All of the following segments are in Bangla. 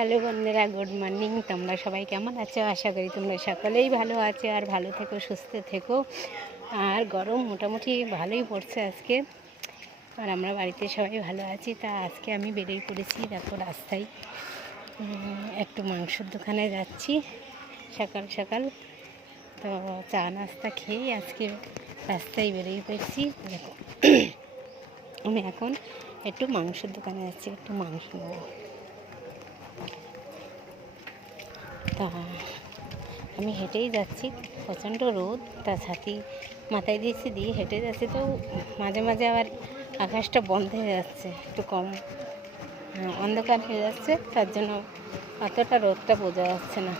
হ্যালো বন্ধুরা, গুড মর্নিং। তোমরা সবাই কেমন আছো? আশা করি তোমরা সকলেই ভালো আছো আর ভালো থেকো, সুস্থ থেকো। আর গরম মোটামুটি ভালোই পড়ছে আজকে, আর আমরা বাড়িতে সবাই ভালো আছি। তা আজকে আমি বেরিয়ে পড়েছি, দেখো রাস্তায় একটু মাংসর দোকানে যাচ্ছি সকাল সকাল। তো চা নাস্তা খেয়েই আজকে রাস্তায় বেরিয়ে পড়েছি। দেখো আমি এখন একটু মাংসের দোকানে যাচ্ছি, একটু মাংস নেবো। তা আমি হেঁটেই যাচ্ছি, প্রচণ্ড রোদ, তা ছাতি মাথায় দিয়েছি, দিয়ে হেঁটে যাচ্ছি। তো মাঝে মাঝে আবার আকাশটা বন্ধ হয়ে যাচ্ছে, একটু কম অন্ধকার হয়ে যাচ্ছে, তার জন্য অতটা রোদটা বোঝা যাচ্ছে না।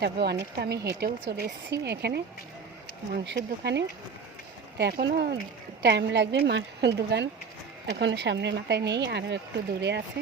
তবে অনেকটা আমি হেঁটেও চলে এসেছি এখানে মাংসের দোকানে। তো এখনও টাইম লাগবে, দোকান এখনও সামনের মাথায় নেই, আরও একটু দূরে আছে।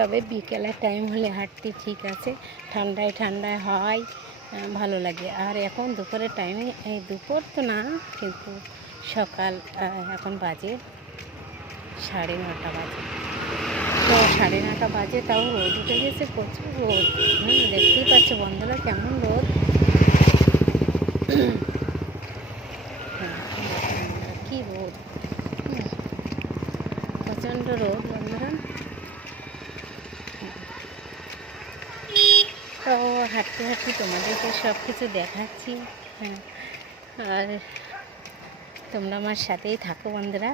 তবে বিকেলের টাইম হলে হাঁটতে ঠিক আছে, ঠান্ডায় ঠান্ডায় হয়, ভালো লাগে। আর এখন দুপুরের টাইমে, এই দুপুর তো না কিন্তু সকাল, এখন বাজে 9:30 বাজে। তো 9:30 বাজে, তাও রোদ উঠে গেছে, প্রচুর রোদ। দেখতেই পাচ্ছ বন্ধুরা কেমন রোদ। কি রোদ, প্রচণ্ড রোদ বন্ধুরা। তো হাঁটতে হাঁটতে তোমাদেরকে সব কিছু দেখাচ্ছি, আর তোমরা আমার সাথেই থাকো বন্ধুরা।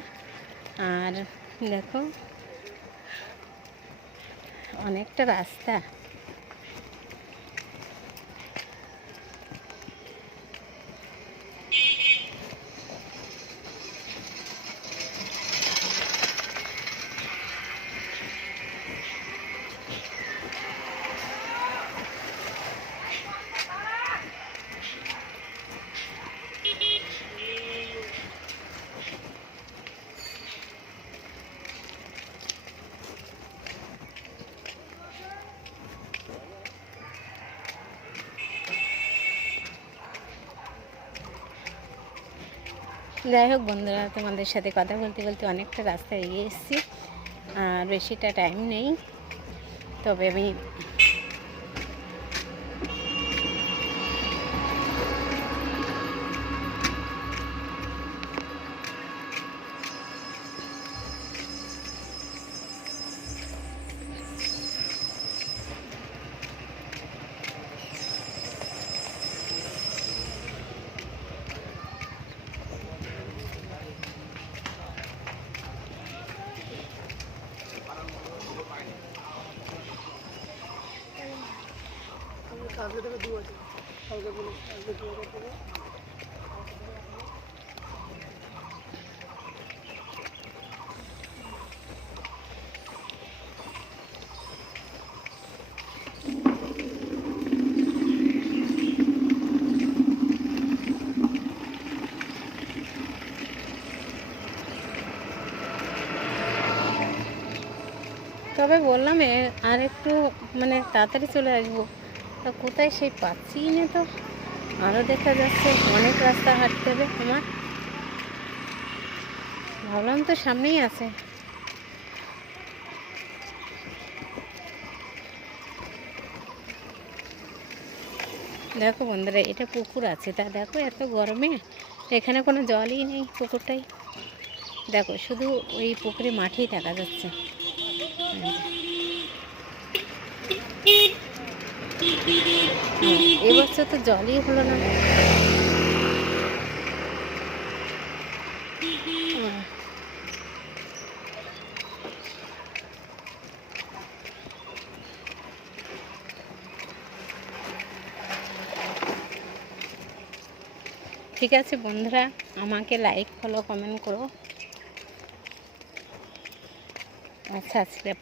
আর দেখো অনেকটা রাস্তা, যাই হোক বন্ধুরা, তোমাদের সাথে কথা বলতে বলতে অনেকটা রাস্তা এগিয়ে এসেছি, আর বেশিটা টাইম নেই। তবে আমি তবে বললাম আর একটু মানে তাড়াতাড়ি চলে আসবো, তা কোথায় সেই পাচ্ছি না। তো আরও দেখা যাচ্ছে অনেক রাস্তা হাঁটতে হবে আমার। ভাবলাম তো সামনেই আছে। দেখো বন্ধুরা, এটা পুকুর আছে, তা দেখো এত গরমে এখানে কোনো জলই নেই পুকুরটাই। দেখো শুধু ওই পুকুরে মাঠেই দেখা যাচ্ছে। এবছর তো জলই হলো না। ঠিক আছে বন্ধুরা, আমাকে লাইক ফলো কমেন্ট করো আর সাবস্ক্রাইব